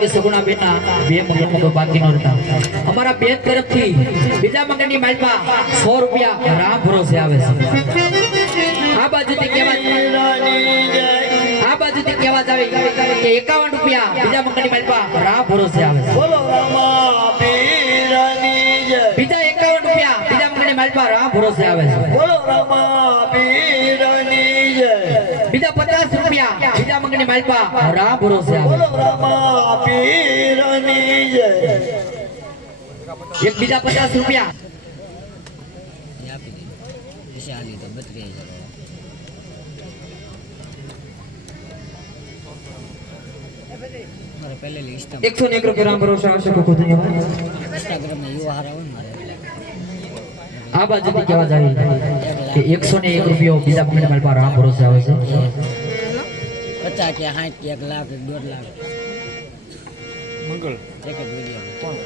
કે સગુણા બેટા બે મગન તો બાકી નો રહેતા અમારા બેન તરફથી બીજા મગનની માલપા 100 રૂપિયા રામ ભરોસે આવે છે આ બાજુથી કહેવા આવે કે 51 રૂપિયા બીજા મગનની માલપા રામ ભરોસે આવે છે બોલો રામા પીરની જય બીજા 51 રૂપિયા બીજા મગનની માલપા રામ ભરોસે આવે છે બોલો રામા પીરની જય બીજા 50 રૂપિયા બીજા મગનની માલપા રામ ભરોસે આવે બોલો રામા પીરની જય એક બીજા 50 રૂપિયા વિશાલી તો 32,000 पहले लिस्ट 101 રૂપિયા રામ ભરોસે આવશે ખૂબ ધન્યવાદ इंस्टाग्राम में युवा हारा मारे આ બાજુથી કહેવા જાય કે 101 રૂપિયા બીજા મગનની માલપા રામ ભરોસે આવે છે 50 કે 60 કે 1 લાખ 1.5 લાખ મંગળ એક જ વિડિયો કોણ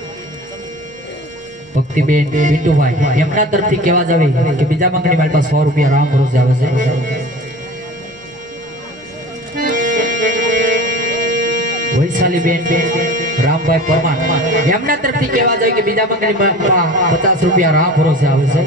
ભક્તિબેન બિંદુભાઈ એમના તરફથી કહેવા જાવે કે બીજા મગનની માલપા 100 રૂપિયા રામ ભરોસે આવે છે વૈશાલી બેન રામભાઈ પરમાર એમના તરફથી કહેવા જાય કે બીજા મગનની માલપા 50 રૂપિયા રામ ભરોસે આવે છે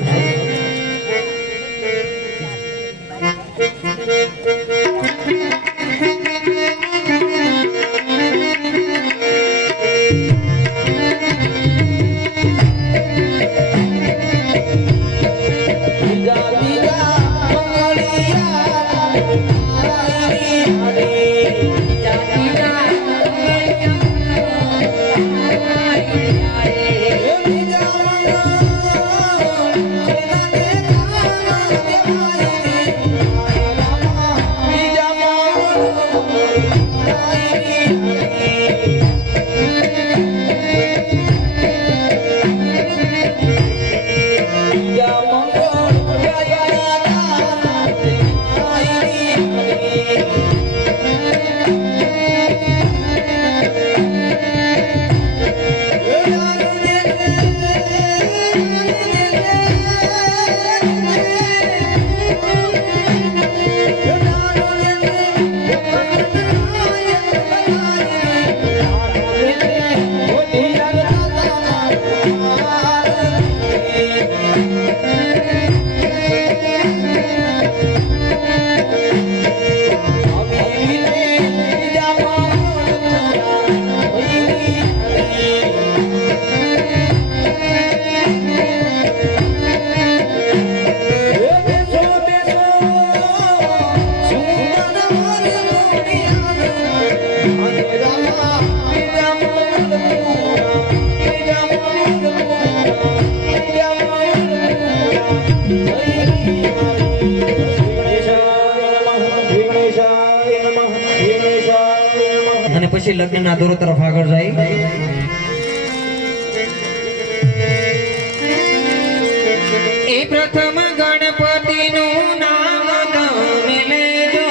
અને પછી લગ્નના દોરો તરફ આગળ જાય એ પ્રથમ ગણપતિનું નામ તમે લેજો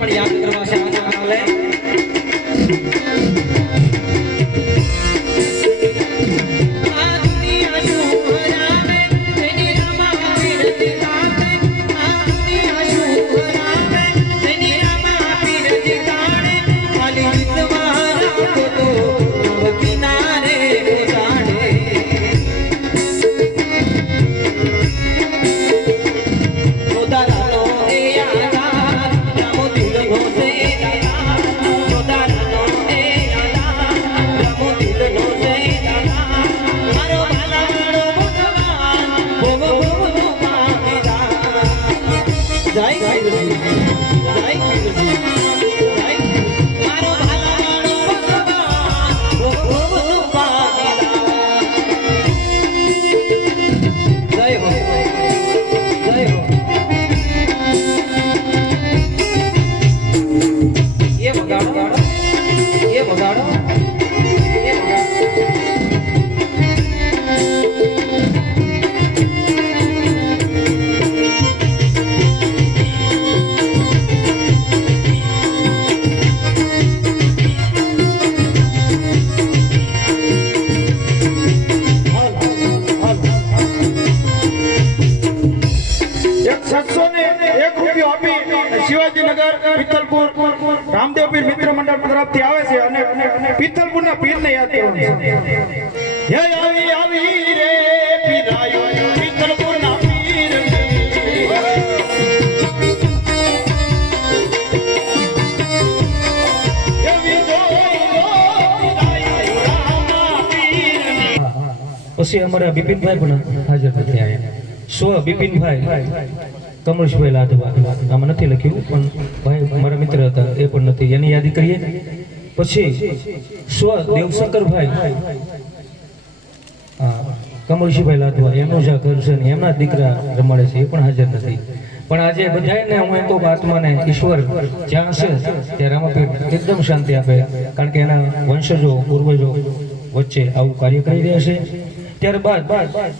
પણ યાદ કરવા છે શિવાજીનગર પિત્તલપુર રામદેવપીર મિત્ર મંડળ તરફથી આવે છે અને પિત્તલપુરના પીરને યાદ કરવાનું છે. હે આવી આવી રે પીરાયો પિત્તલપુરના પીર પછી અમારા બિપિનભાઈ પણ હાજર નથી આવ્યા. સ્વ બિપિનભાઈ કમળશભાઈ લાધવા, આમાં નથી લખ્યું પણ ભાઈ મારા મિત્ર હતા એ પણ નથી, એની યાદી કરીએ. પછી સ્વ દેવશંકરભાઈ કમળશીભાઈ લાધવા, એમનું જ ઘર છે ને એમના દીકરા રમાડે છે, એ પણ હાજર નથી. પણ આજે બધાને હું તો આત્માને ઈશ્વર જ્યાં છે ત્યાં રામાપીર એકદમ શાંતિ આપે, કારણ કે એના વંશજો પૂર્વજો વચ્ચે આવું કાર્ય કરી રહ્યા છે. ત્યારબાદ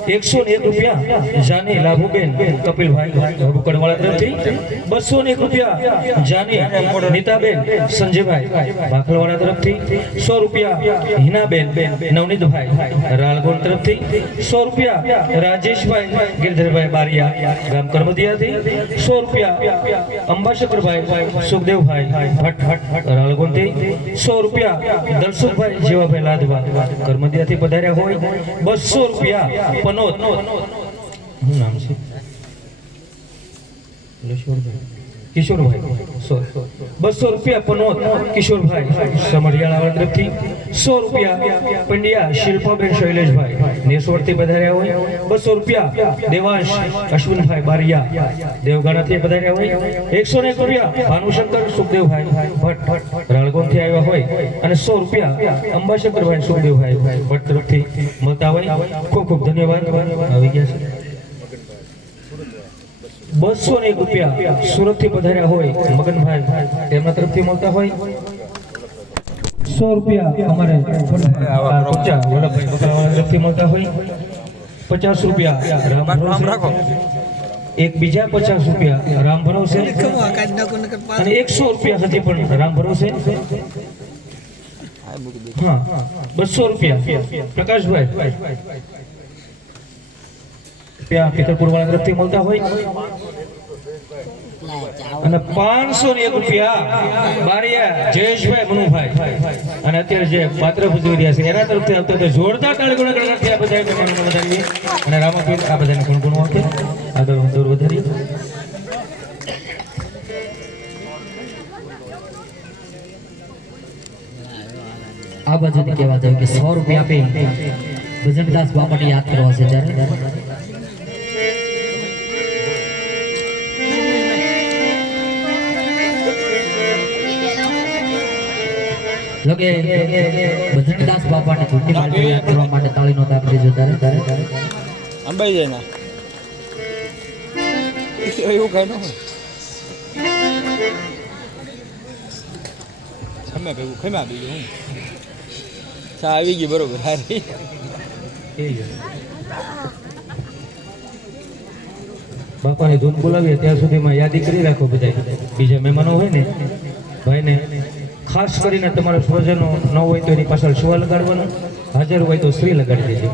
101 રૂપિયા જાની લાભુબેન કપિલભાઈ કડવાળા તરફથી, 201 રૂપિયા જાની નીતાબેન સંજયભાઈ ભાખલવાળા તરફથી, 100 રૂપિયા હિનાબેન નવનીતભાઈ રાળગોળ તરફથી, 100 રૂપિયા રાજેશભાઈ ગિરધરભાઈ બારિયા ગામ કરમદિયાથી, 100 રૂપિયા અંબાશંકરભાઈ સુખદેવભાઈ ભટ્ટ રાળગોળથી, 100 રૂપિયા દલસુખભાઈ જેવાભાઈ લાદવા કરમદિયાથી પધાર્યા હોય, 200 રૂપિયા પનોત, શું નામ છે કિશોરભાઈ 200 રૂપિયા પનોત કિશોરભાઈ સમઢિયાળા તરફથી 100 રૂપિયા પંડ્યા શિલ્પાબેન શૈલેષભાઈ નેસવડથી પધાર્યા હોય 200 રૂપિયા દેવાંશ અશ્વિનભાઈ બારિયા દેવગાણાથી પધાર્યા હોય 101 રૂપિયા ભાનુશંકર સુખદેવભાઈ ભટ્ટ રાળગોમથી આવ્યા હોય અને 100 રૂપિયા અંબાશંકરભાઈ સુખદેવભાઈ ભટ્ટ તરફથી મળતા હોય ખૂબ ખૂબ ધન્યવાદ આવી ગયા છે 201 રૂપિયા સુરત થી પધાર્યા હોય મગનભાઈ તેમના તરફથી મળતા હોય 100 રૂપિયા અમારે કોચા વલ્લભભાઈ બકરાવાળા તરફથી મળતા હોય 50 રૂપિયા રામ રાખો એક બીજા 50 રૂપિયા રામ ભરોસે અને 100 રૂપિયા હજી પણ રામ ભરોસે હા 200 રૂપિયા પ્રકાશભાઈ પિતરપુર વાળા તરફથી મળતા હોય અને 501 રૂપિયા બારિયા જયેશભાઈ મનુભાઈ અને અત્યારે જે પાત્ર ભજવી રહ્યા છે એના તરફથી આવતા તો જોરદાર તાળી ગણગણથી આ બધા મહેમાનોને વધારીએ અને રામાપીર આ બધાને ગુણ ગુણ આપે આગળ દોર વધારીએ આ બાજુથી કહેવા જાય કે 100 રૂપિયા આપે ભજનદાસ બાપાને યાદ કરવા છે ત્યારે જોકે ભજનદાસ બાપાને ધૂળની માળા યાદ કરવા માટે તાળીનો તાપ દેજો ત્યારે અંબાઈ જાય ના એવું કઈ ન હોય ખમે ભેગું ખમ્યા બીજું હું ચા આવી ગઈ બરોબર હારી બાપાની ધૂન બોલાવીએ ત્યાં સુધીમાં યાદી કરી રાખો બધા બીજા મહેમાનો હોય ને ભાઈને ખાસ કરીને તમારા સ્વજનો ન હોય તો એની પાછળ શિવા લગાડવાનો હાજર હોય તો શ્રી લગાડી દેજો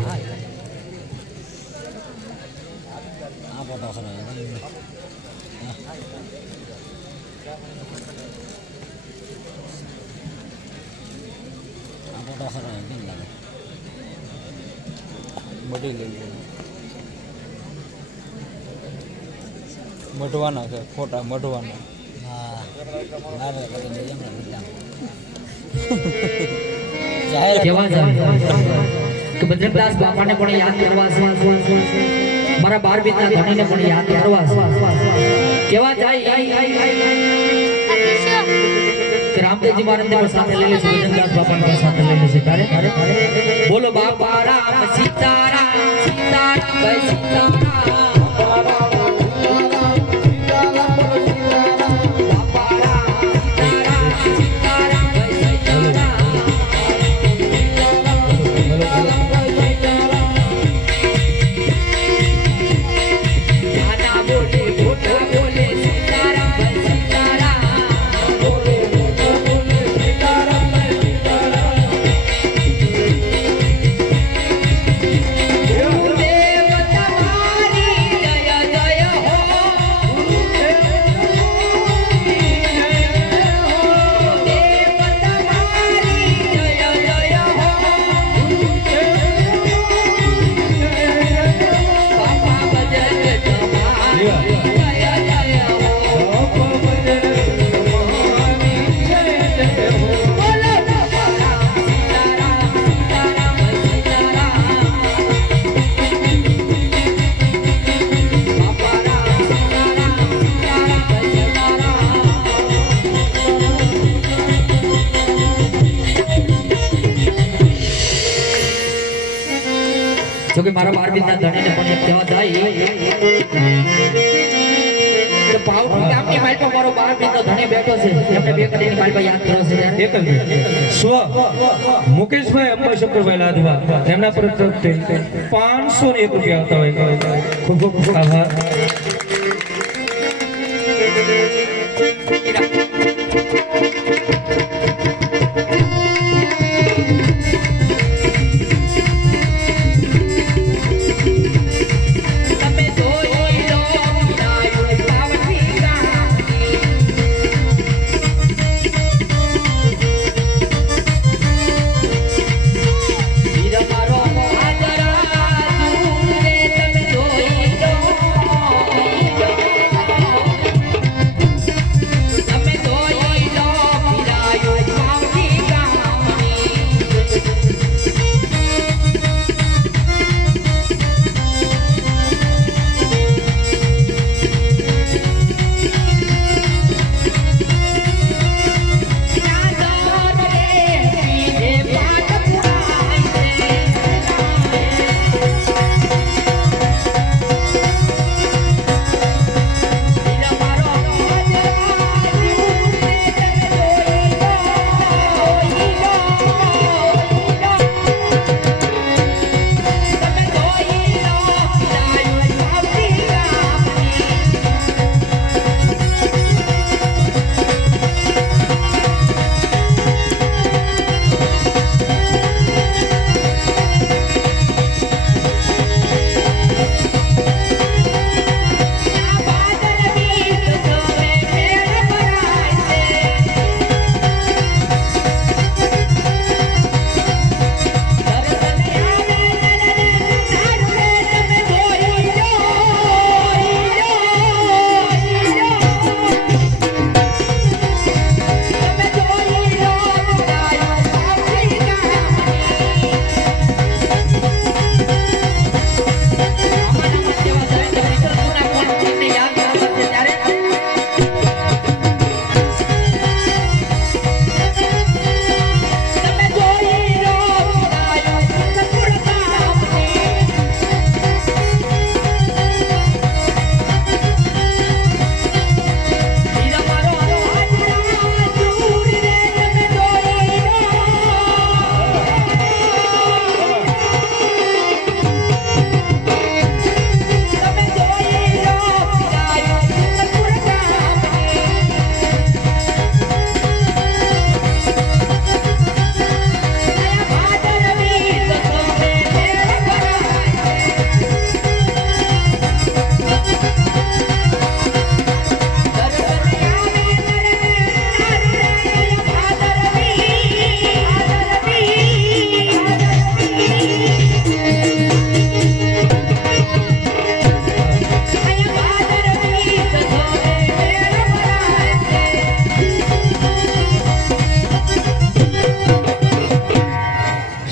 મઢવાના છે ફોટા મઢવાના કેવા જાય કે ભજનદાસ બાપાને પણ યાદ કરવા છે મારા 12 બીતના ધણીને પણ યાદ કરવા છે કેવા જાય કે રામદેવજી મહારાજને પણ સાથે લઈ લે છે ભજનદાસ બાપાને પણ સાથે લઈ લે છે તારે બોલો બાપા રામ સીતારામ સીતારામ ભાઈ સીતારામ જોકે મારા 12 બીતના ધણીને પણ કહેવા જાય કે પાવઠું ગામની માલ પર મારો 12 બીતનો ધણી બેઠો છે એમને બે કડીની માલ પર યાદ કરો છે એક જ સ્વ મુકેશભાઈ અંબાશંકરભાઈ લાદવા એમના પર તરફથી 501 રૂપિયા આવતા હોય ખૂબ ખૂબ આભાર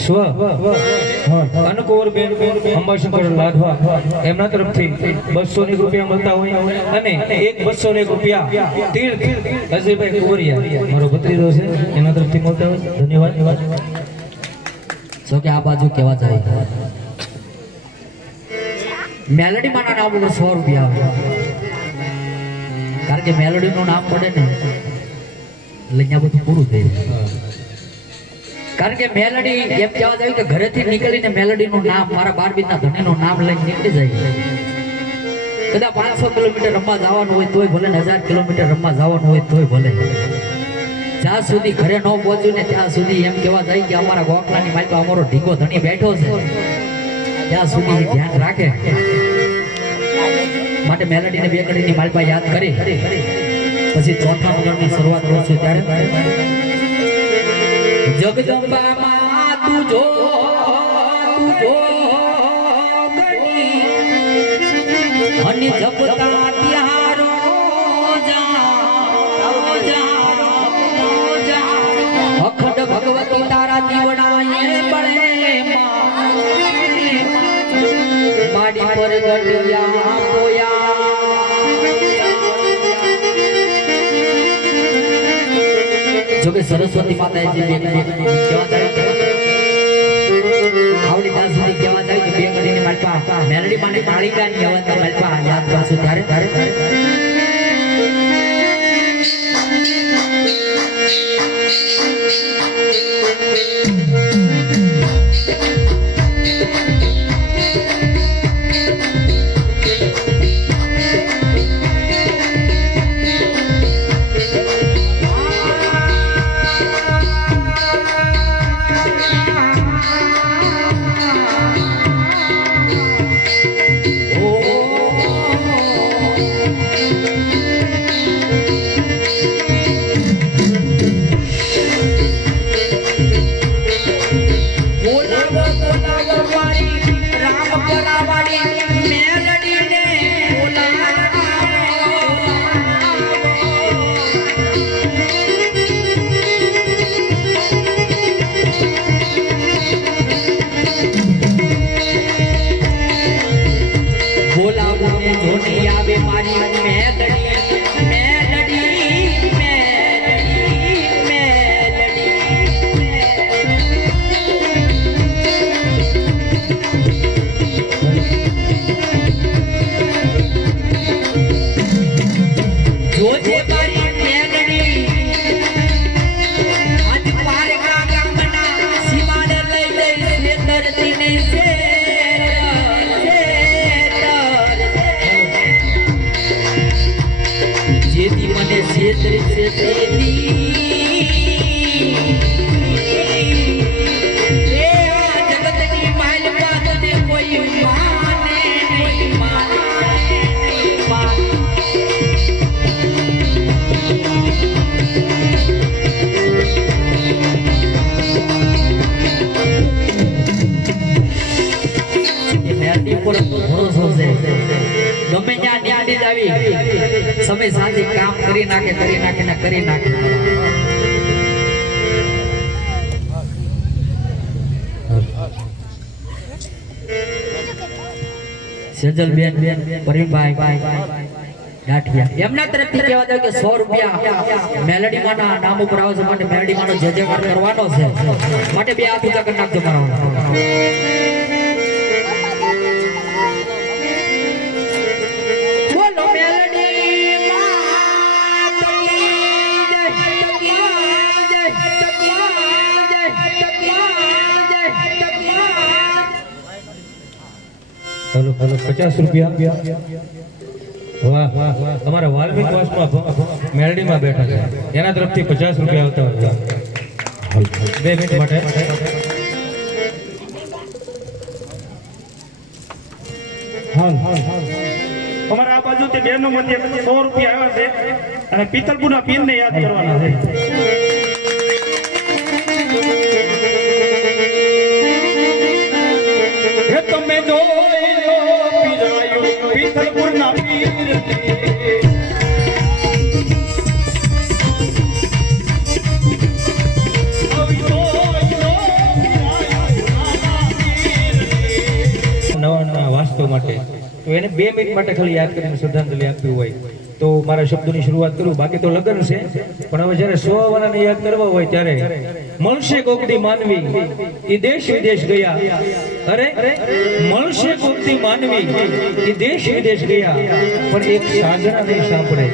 સ્વ અનુકુંવરબેન અંબાશંકર લાધવા એમના તરફથી 200 રૂપિયા મળતા હોય અને એક 200 રૂપિયા તીર્થ અજયભાઈ કુંવરિયા મારો ભત્રીજો છે એના તરફથી મળતા હોય. ધન્યવાદ. જો કે આ બાજુ કેવા જાય મેલોડી માં નામ ઉપર 100 રૂપિયા આવે કારણ કે મેલોડી નું નામ પડે ને એટલે અહીંયા બધું પૂરું થઈ જાય. કારણ કે મેલોડી એમ કહેવા જાય કે ઘરેથી નીકળીને મેલોડી નું નામ મારા 12 બીજના ધણીનું નામ લઈને નીકળી જાય. કદાચ 500 કિલોમીટર રમવા જવાનું હોય તોય ભલે ને 1000 કિલોમીટર રમવા જવાનું હોય તોય ભલે જ્યાં સુધી ઘરે ન પહોંચ્યું ને ત્યાં સુધી એમ કહેવા જાય કે અમારા ગોખલાની માલપા અમારો ઢીંગો ધણી બેઠો છે ત્યાં સુધી ધ્યાન રાખે માટે મેલોડીને બે કડીની માલપા યાદ કરી પછી ચોથા પગડની શરૂઆત કરું છું ત્યારે જગદંબામાં તું જો ગણી અને જપતા ત્યારો અખંડ ભગવતી તારા દીવડાએ બળે માડી પર ગઢિયા પોયા જો કે સરસ્વતી માતાએ જે બે કેવા જાય આવડી દાસ સુધી કેવા જાય કે બે કડીની માલપા મેલડી માને કાળીકાની અવતાર માલપા યાદ કરશું ત્યારે ગમે ત્યાં ન્યાડી જ આવી સમય સાથે કામ કરી નાખે ને કરી નાખે સેજલબેન પરવીનભાઈ ગાંઠિયા એમના તરફથી કહેવા જાય કે 100 રૂપિયા મેલોડી માના નામ ઉપર આવે છે માટે મેલોડી માનો જય જયકાર કરવાનો છે માટે બે હાથ ઊંચા કરી નાખજો મારા हेलो 50 રૂપિયા વાહ તમારા વાલ્મીક વાસમાં મેલડીમાં બેઠા છે એના તરફથી 50 રૂપિયા આવતા હોય 2 મિનિટ માટે અમારા આ બાજુ તે બેનો મધ્ય 100 રૂપિયા આવ્યા છે અને પિત્તલપુરના પીરને યાદ કરવાના છે. હે તમે જોઈ લો પીરાયું પિત્તલપુરના પીર માટે, તો એને 2 મિનિટ માટે ખાલી યાદ કરીને શ્રદ્ધાંજલિ આપવી હોય તો મારા શબ્દોની શરૂઆત કરું. બાકી તો લગ્ન છે, પણ હવે જ્યારે 100 વાળાને યાદ કરવા હોય ત્યારે મળશે કોકદી માનવી એ દેશ વિદેશ ગયા. અરે મળશે કોકદી માનવી એ દેશ વિદેશ ગયા, પણ એક સાજણા નહીં સાંભળે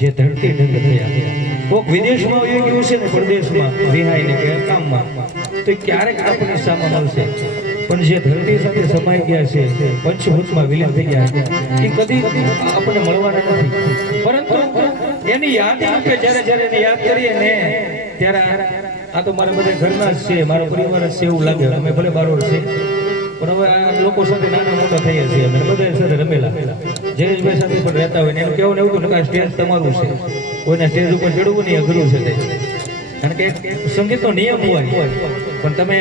જે ધરતી ઢંગ થયા. કોક વિદેશમાં વહી ગયું છે ને પરદેશમાં વિહાઈને કે કામમાં, તો ક્યારેક આપણને સામા મળશે. પણ જે ધરતી સાથે સમાઈ ગયા છે, પંચભૂતમાં વિલીન થઈ ગયા છે, એ કદી આપણને મળવાના નથી. પરંતુ એની યાદ રૂપે જ્યારે એને યાદ કરીએ ને ત્યારે આ તો મારા બધા ઘરના જ છે, મારો પરિવાર જ છે એવું લાગે. અમે ભલે બારોડ છે, પણ હવે આ લોકો સાથે નાના મોટા થઈએ છીએ, અમે બધા સાથે રમેલા. જયેશભાઈ સાથે પણ રહેતા હોય ને એમ કહેવું ને એવું કે આ સ્ટેજ તમારું છે, કોઈને સ્ટેજ ઉપર ચડવું નહીં, અઘરું છે તે. કારણ કે સંગીતનો નિયમ હોય. પણ તમે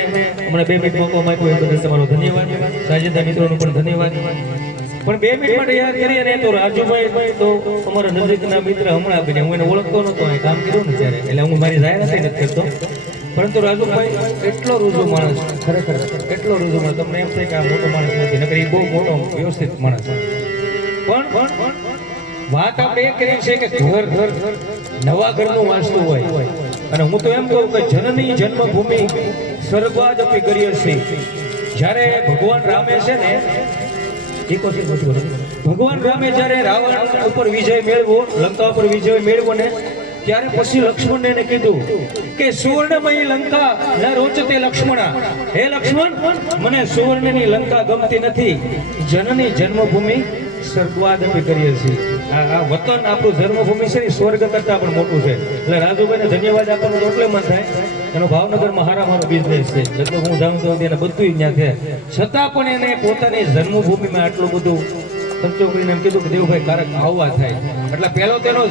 હમણાં 2 મિનિટ મોકો આપ્યો એ બદલ તમારો ધન્યવાદ. સાજેદા મિત્રોનો પણ ધન્યવાદ. પણ 2 મિનિટ માટે યાદ કરીએ ને તો રાજુભાઈ તો અમારા નજીકના મિત્ર હમણાં બન્યા. હું એને ઓળખતો નહોતો, અહીં કામ કર્યું ને ત્યારે, એટલે હું મારી જાહેરાત નથી કરતો. પરંતુ રાજુભાઈ એટલો રૂજુ માણસ, ખરેખર એટલો રૂજુ માણસ, તમને એમ થાય કે આ મોટો માણસ નથી, નકર એ બહુ મોટો વ્યવસ્થિત માણસ. પણ વાત આપણે એ કરી છે કે ઘર નવા ઘરનું વાંચતું હોય. અને હું તો એમ કહું કે જનની જન્મભૂમિ સ્વર્ગાદપી કરીયસી. જ્યારે ભગવાન રામે છે ને ભગવાન રામે જ્યારે રાવણ ઉપર વિજય મેળવ્યો, લંકા ઉપર વિજય મેળવ્યો ને ત્યારે પછી લક્ષ્મણને એને કીધું કે સુવર્ણમયી લંકા ન રોચતે લક્ષ્મણા. હે લક્ષ્મણ, મને સુવર્ણની લંકા ગમતી નથી, જનની જન્મભૂમિ સ્વર્ગાદપી કરીએ છીએ. આ વતન આપણું જન્મભૂમિ છે, સ્વર્ગ કરતા પણ મોટું છે. એટલે રાજુભાઈને ધન્યવાદ આપવાનું તો એટલે મન થાય. એનો ભાવનગરમાં હારામારો બિઝનેસ છે, એટલે હું જાણું તો એને બધું ત્યાં છે. છતાં પણ એને પોતાની જન્મભૂમિમાં આટલું બધું ખર્ચો કરીને એમ કીધું કે દેવભાઈ કારક આવવા થાય. એટલે પહેલો તેનો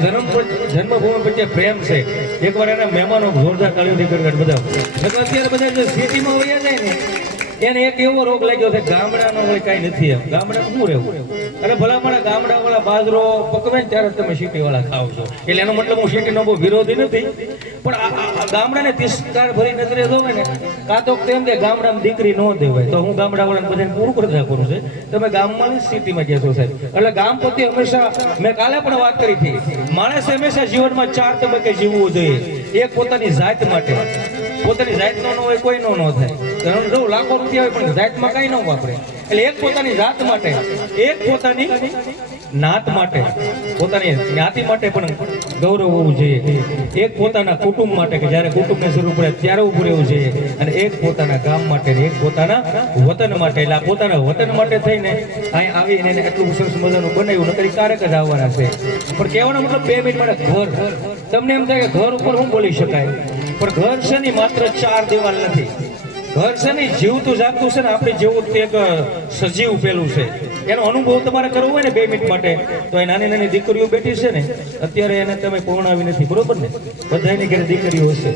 જન્મભૂમિ પ્રત્યે પ્રેમ છે. એકવાર એના મહેમાનો જોરદાર તાળીઓથી ગડગડ બધા. એટલે અત્યારે બધા જે સિટીમાં વયા જાય ને એને એક એવો રોગ લાગ્યો છે, ગામડાનો હોય કાંઈ નથી. એમ ગામડામાં શું રહેવું? અરે ભલામણા ગામડાવાળા બાજરો પકવે ને ત્યારે તમે સિટીવાળા ખાવ છો. એટલે એનો મતલબ હું સિટીનો બહુ વિરોધી નથી, પણ આ ગામડાને તિરસ્કાર ભરી નજરે જોવે ને, કાં તો તેમ કે ગામડામાં દીકરી ન દેવાય, તો હું ગામડાવાળાને બધાને પૂરું કરતા કરું છું. તમે ગામમાં સિટીમાં ગયા છો સાહેબ. એટલે ગામ પોતે હંમેશા, મેં કાલે પણ વાત કરી હતી, માણસે હંમેશા જીવનમાં 4 તબક્કે જીવવું જોઈએ. એક પોતાની જાત માટે, પોતાની જાતનો ન હોય કોઈ નો ન થાય. જો લાખો રૂપિયા હોય પણ જાતમાં કાંઈ ન વાપરે. એટલે એક પોતાની જાત માટે, એક પોતાની નાત માટે, પોતાની જ્ઞાતિ માટે પણ ગૌરવ હોવું જોઈએ. એક પોતાના કુટુંબ માટે કે જ્યારે કુટુંબને જરૂર પડે ત્યારે ઊભું રહેવું જોઈએ. અને એક પોતાના ગામ માટે, એક પોતાના વતન માટે. એટલે આ પોતાના વતન માટે થઈને અહીં આવીને એને એટલું સરસ મજાનું બનાવ્યું, નકરી કારક જ આવવાના છે. પણ કહેવાનો મતલબ 2 મિનિટ માટે ઘર. તમને એમ થાય કે ઘર ઉપર શું બોલી શકાય, પણ ઘર છે ને માત્ર 4 દિવાલ નથી. ઘર છે ને જીવતું જાગતું છે ને, આપણે જેવું એક સજીવ પેલું છે. એનો અનુભવ તમારે કરવો હોય ને 2 મિનિટ માટે, તો એ નાની નાની દીકરીઓ બેઠી છે ને, અત્યારે એને તમે પરણાવી નથી, બરોબર ને? બધાની ઘરે દીકરીઓ હશે,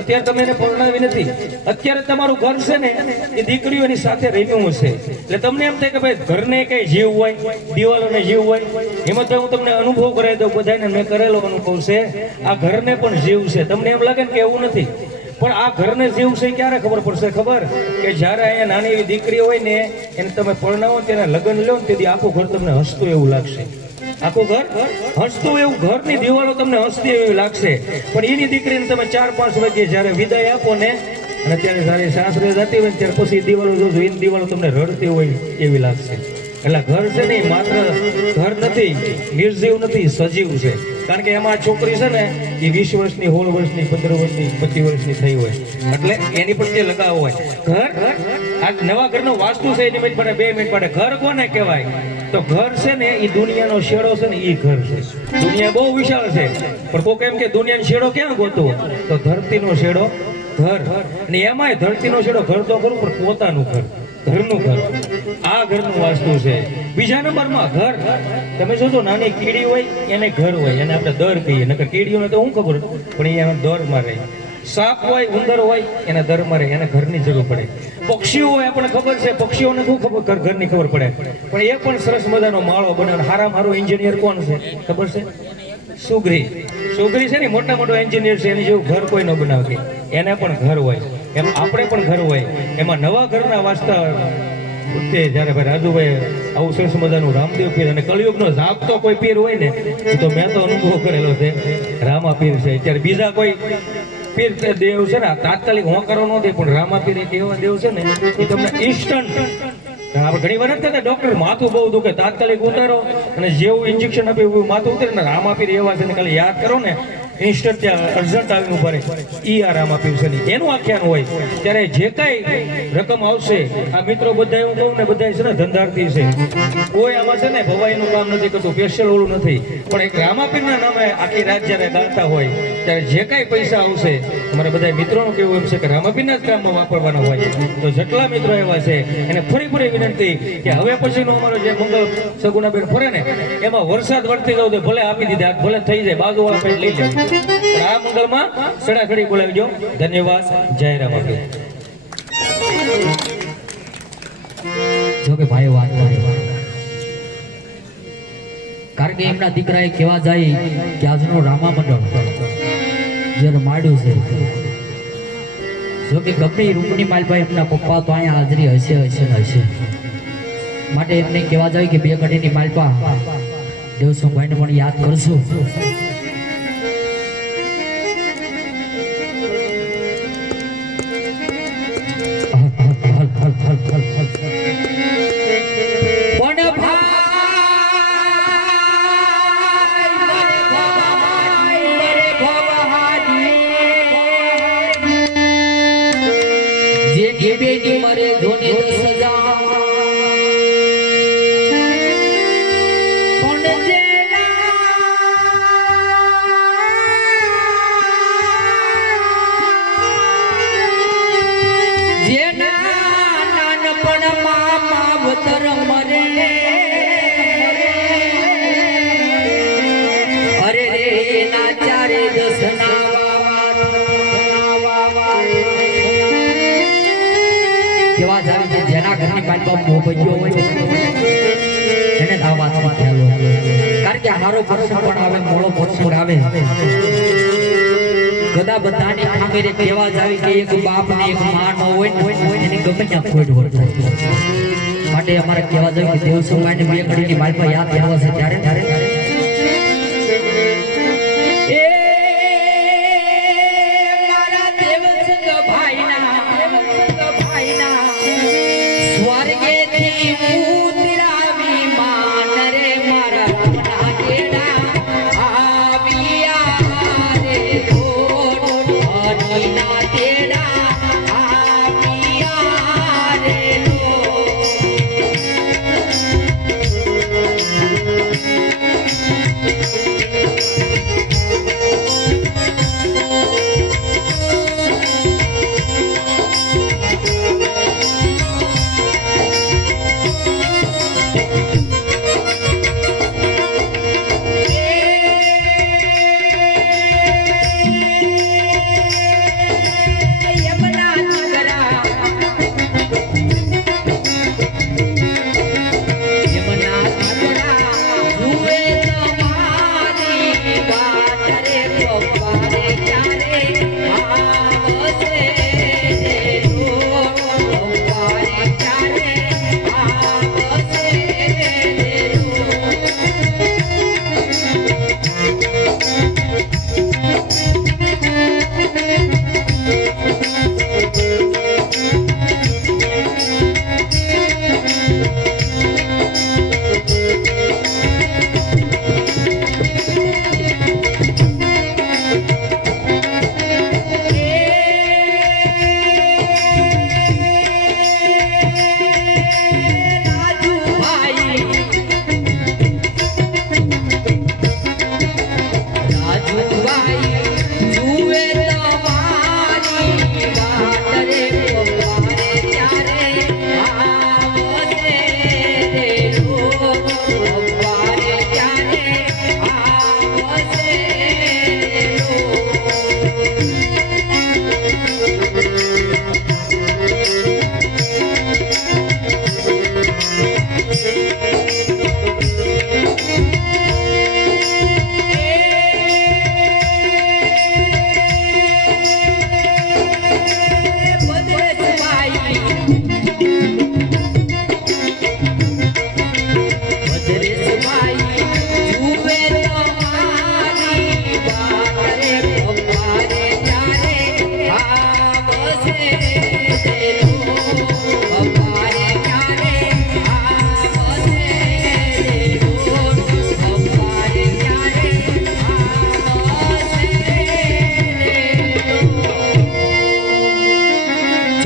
અત્યારે તમે એને પરણાવી નથી. અત્યારે તમારું ઘર છે ને એ દીકરીઓની સાથે રમ્યું હશે. એટલે તમને એમ થાય કે ભાઈ ઘરને કઈ જીવ હોય, દિવાલોને જીવ હોય. એમાં તો હું તમને અનુભવ કરાવી દઉં, બધાને મેં કરેલો અનુભવ છે. આ ઘરને પણ જીવ છે. તમને એમ લાગે ને કે એવું નથી, પણ આ ઘરને જીવ છે ક્યારે ખબર પડશે? ખબર કે જ્યારે અહીંયા નાની એવી દીકરી હોય ને એને તમે પરણાવો, તેના લગ્ન લો ને તેથી આખું ઘર તમને હસતું એવું લાગશે. આખું ઘર હસતું એવું, ઘરની દિવાલો તમને હસતી એવી લાગશે. પણ એની દીકરીને તમે 4-5 વાગે જ્યારે વિદાય આપો ને, અને ત્યારે જ્યારે સાસરે જતી હોય ત્યારે પછી દિવાલો જોજો, એની દિવાલો તમને રડતી હોય એવી લાગશે. એટલે ઘર છે ને માત્ર ઘર નથી, નિર્જીવ નથી, સજીવ છે. કારણ કે એમાં છોકરી છે ને એ 20 વર્ષની, 16 વર્ષની, 15 વર્ષની, 25 વર્ષની થઈ હોય, એટલે એની પ્રત્યે લગાવ હોય. ઘર, આ નવા ઘરનો વાસ્તુ છે. એની મિનિટ માટે 2 મિનિટ માટે ઘર કોને કહેવાય? તો ઘર છે ને એ દુનિયાનો શેડો છે ને, એ ઘર છે. દુનિયા બહુ વિશાળ છે, પણ કોઈ એમ કે દુનિયાનો શેડો ક્યાં ગોતવો? તો ધરતીનો શેડો ઘર. અને એમાંય ધરતીનો શેડો ઘર તો કરું, પણ પોતાનું ઘર, ઘરનું ઘર. આ ઘરનું વાસ્તુ છે. બીજા નંબરમાં ઘર, તમે જોજો નાની કીડી હોય એને ઘર હોય, એને આપણે દર કહીએ. નકર કીડીઓને તો શું ખબર, પણ એ દરમાં રહે. સાપ હોય, ઉંદર હોય, એના દરમાં રહે, એને ઘરની જરૂર પડે. પક્ષીઓ હોય, આપણને ખબર છે, પક્ષીઓને શું ખબર, ઘરની ખબર પડે. પણ એ પણ સરસ મજાનો માળો બનાવે. હારામાં હારો એન્જિનિયર કોણ છે ખબર છે? સુગ્રી. સુગ્રી છે ને મોટા મોટો એન્જિનિયર છે, એની જેવું ઘર કોઈ ન બનાવે. એને પણ ઘર હોય. એમ આપણે પણ ઘર હોય. એમાં નવા ઘરના વાસ્તા વખતે જ્યારે ભાઈ રાજુભાઈ આવું સરસ મજાનું રામદેવ પીર અને કળિયુગનો જાગતો કોઈ પીર હોય ને એ તો મેં તો અનુભવ કરેલો છે રામા પીર છે ત્યારે બીજા કોઈ પીર દેવ છે ને તાત્કાલિક હોંકારો ન દે પણ રામા પીર એક એવા દેવ છે ને એ તમને ઇન્સ્ટન્ટ આપણે ઘણી વાર નથી ડોક્ટર માથું બહુ દુખે તાત્કાલિક ઉતારો અને જેવું ઇન્જેક્શન આપે એવું માથું ઉતરે ને રામા પીર એવા છે ને ખાલી યાદ કરો ને ઇન્સ્ટન્ટ ત્યાં અર્જન્ટ આવીને ઉભા રહે ઈ આ રામા પીર છે એનું આખ્યાન હોય ત્યારે જે કાંઈ રકમ આવશે આ મિત્રો બધા હું કહું ને બધા છે ને ધંધાર્થી છે કોઈ આમાં છે ને ભવાઈનું કામ નથી કરતું સ્પેશિયલ ઓલું નથી પણ એક રામા પીરના નામે આખી રાત જ્યારે ગાતા હોય ત્યારે જે કાંઈ પૈસા આવશે અમારા બધા મિત્રોનું કેવું એમ છે કે રામા પીરના જ કામમાં વાપરવાના હોય તો જેટલા મિત્રો એવા છે એને ફરી વિનંતી કે હવે પછીનો અમારો જે મંગળ સગુણાબેન ફરે ને એમાં વરસાદ વરતી જાવ તો ભલે આપી દીધા ભલે થઈ જાય બાજુવાળા પેટ લઈ જાય પણ આ મંગળમાં સડાસડી બોલાવજો ધન્યવાદ જય રામા જો કે ભાઈ વાત કારણ કે એમના દીકરાએ કેવા જાય કે આજનો રામા મંડળ જે રમાડ્યું છે જો કે ગમે રૂપની માલભાઈ એમના પપ્પા તો અહીંયા હાજરી હશે માટે એમને કેવા જાય કે બે કડીની માલપા દેવસંગભાઈને પણ યાદ કરશું મરે જોને 10,000 માવતર મરે અરે રે ના ચારે દસના કેવા જાવે છે જેના ઘરની પાછળ મોબઈયો હોય એને આ વાતમાં ખ્યાલ હોય કારણ કે હારો પરસું પણ આવે મોળો પરસું આવે ગદા બધાની ખામીરે કેવા જાવી કે એક બાપ ને એક માં ન હોય ને એની ગમે ત્યાં ખોટ વર્તાય માટે અમારે કહેવા જોઈએ કે દેવ સંગમાની બે કડીની માલપા યાદ કરવા છે ત્યારે એ મારા દેવ સંગ ભાઈના સ્વર્ગેથી ઉતરાવી માન રે મારા રામના દેડા આવ્યા રે ધોળીના દેડા આવ્યા રે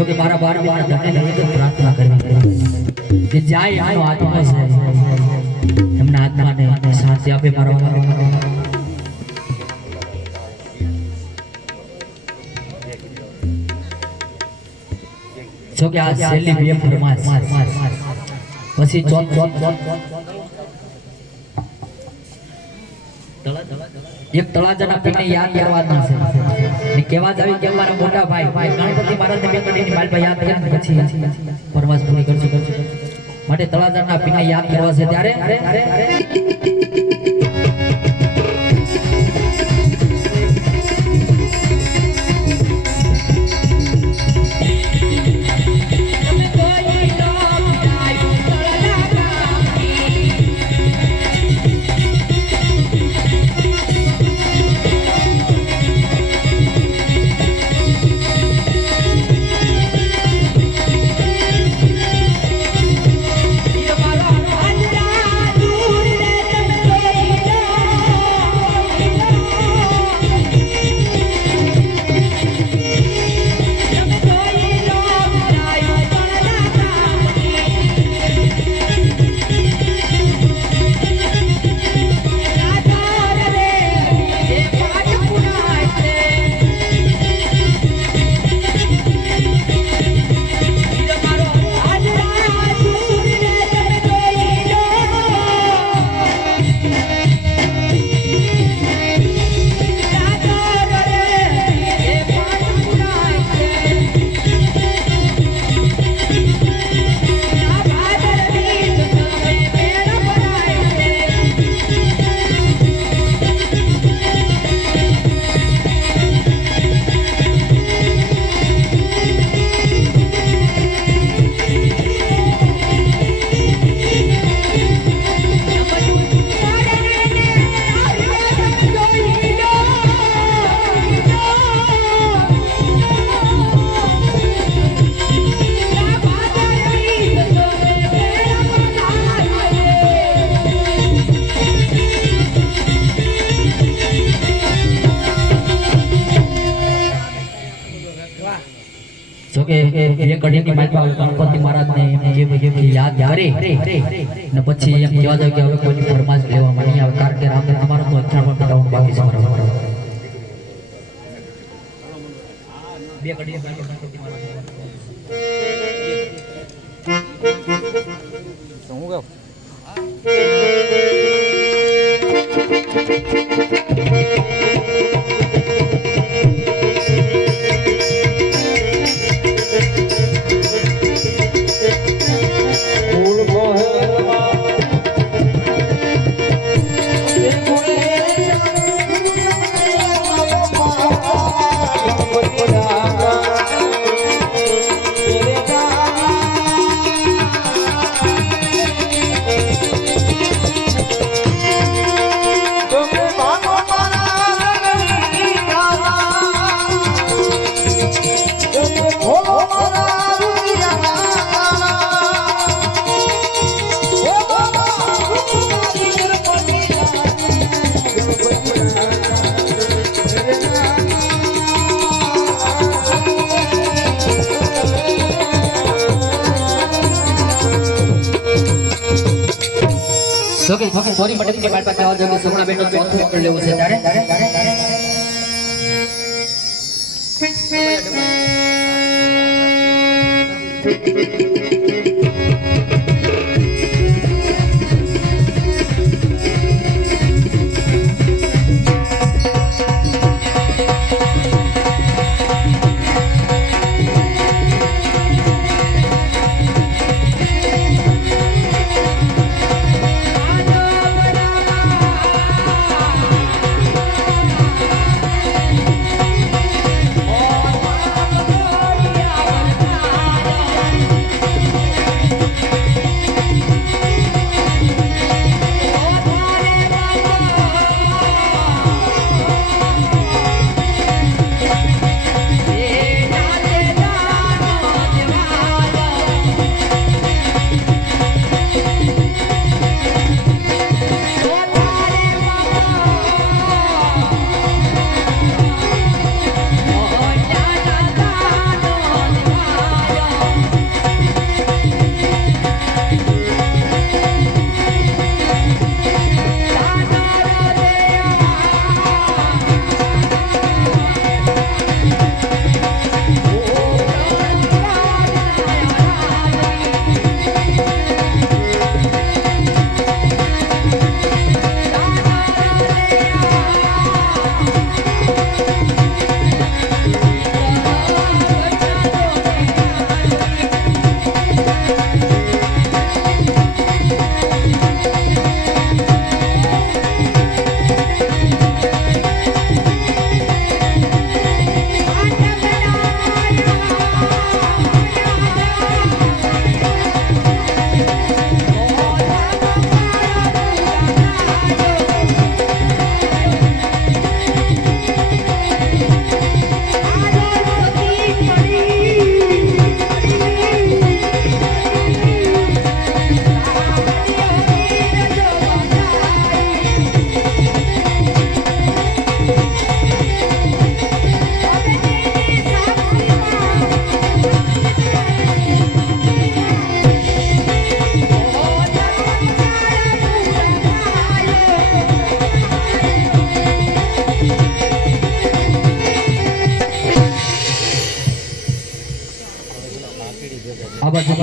કે મારા બાર ધણીને એક જ પ્રાર્થના કરવી કે જાય એમનો આત્મા છે એમના આત્માને શાંતિ આપે મારા જો કે આ છેલ્લી બે ફરમાશ પછી એક તળાજાના પીને યાદ કરવાના છે ને કેવા જાવી કે મારા મોટા ભાઈ ગણપતિ મહારાજને બે કડીની માલપા યાદ કરીને પછી ફરમાશ પૂરી કરશું માટે તળાજાના પીને યાદ કરવા છે ત્યારે બે કડીની માલપા ગણપતિ મહારાજને જે યાદ કરે ને પછી એમ કહેવા જાય કે હવે કોઈની ફરમાશ લેવામાં નહીં આવે કારણ કે રામને તમારો તો અથડામણ પટાવવાનું બાકી છે મારા બે કડીની માલપા ગણપતિ મહારાજ તો હું કહું સોરી મટન કે માલપા કહેવા જોઈએ સુમણા બેટો ચોથું પકડ લેવું છે ત્યારે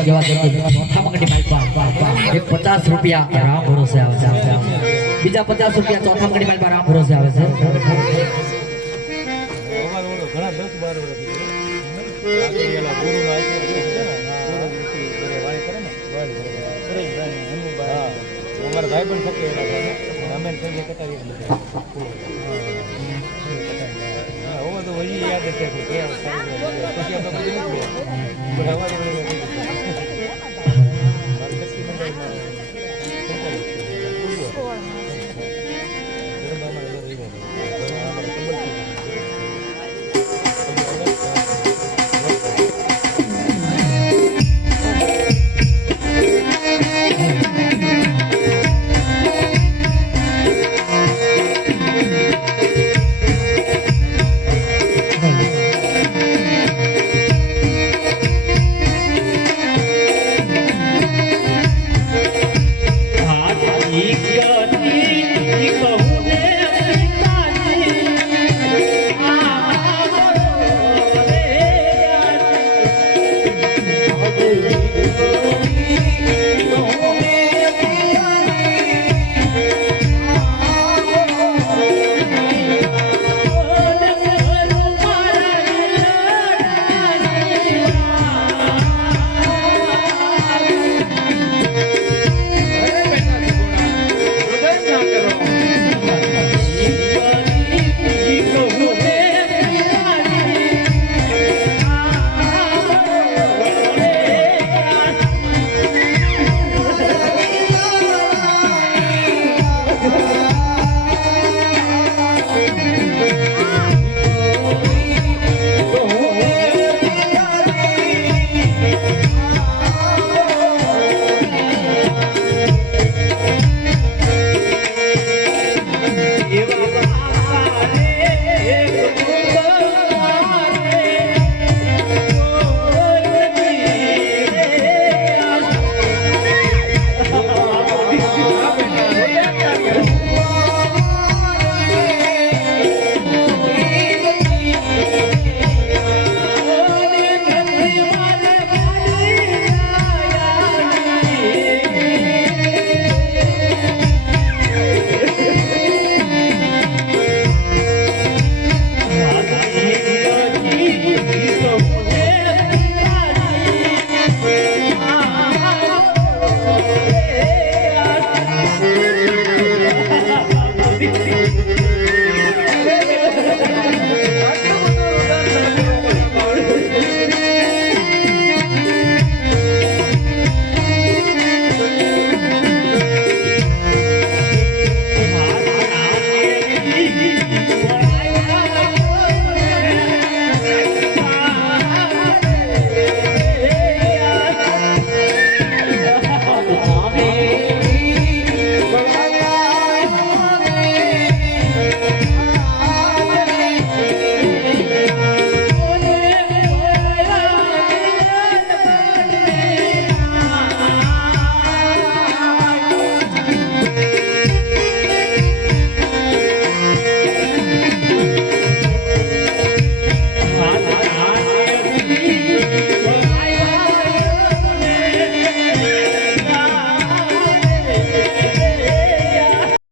જેવા ચોથા મંગળની માલપા એક 50 રૂપિયા રામ ભરોસે આવે છે બીજા 50 રૂપિયા ચોથા મંગળની માલપા રામ ભરોસે આવે છે અમારા ભાઈ પણ થકે અમે કટાવી તો હજી યાદ છે